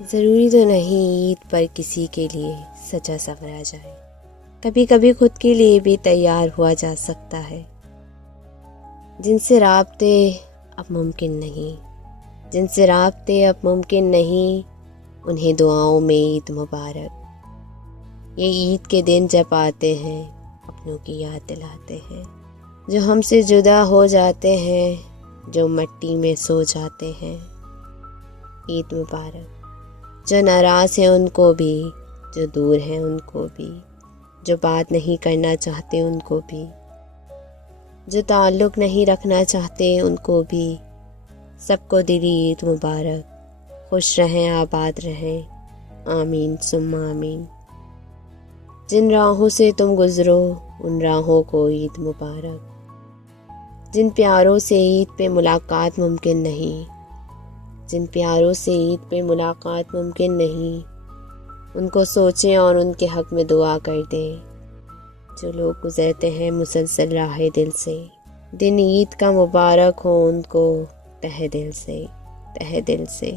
ضروری تو نہیں عید پر کسی کے لیے سجا سنورا جائے، کبھی کبھی خود کے لیے بھی تیار ہوا جا سکتا ہے۔ جن سے رابطے اب ممکن نہیں، جن سے رابطے اب ممکن نہیں، انہیں دعاؤں میں عید مبارک۔ یہ عید کے دن جب آتے ہیں اپنوں کی یاد دلاتے ہیں، جو ہم سے جدا ہو جاتے ہیں، جو مٹی میں سو جاتے ہیں۔ عید مبارک۔ جو ناراض ہیں ان کو بھی، جو دور ہیں ان کو بھی، جو بات نہیں کرنا چاہتے ان کو بھی، جو تعلق نہیں رکھنا چاہتے ان کو بھی، سب کو دلی عید مبارک۔ خوش رہیں، آباد رہیں، آمین ثم آمین۔ جن راہوں سے تم گزرو ان راہوں کو عید مبارک۔ جن پیاروں سے عید پہ ملاقات ممکن نہیں، جن پیاروں سے عید پہ ملاقات ممکن نہیں، ان کو سوچیں اور ان کے حق میں دعا کر دیں۔ جو لوگ گزرتے ہیں مسلسل راہ دل سے، دن عید کا مبارک ہو ان کو تہہ دل سے، تہہ دل سے۔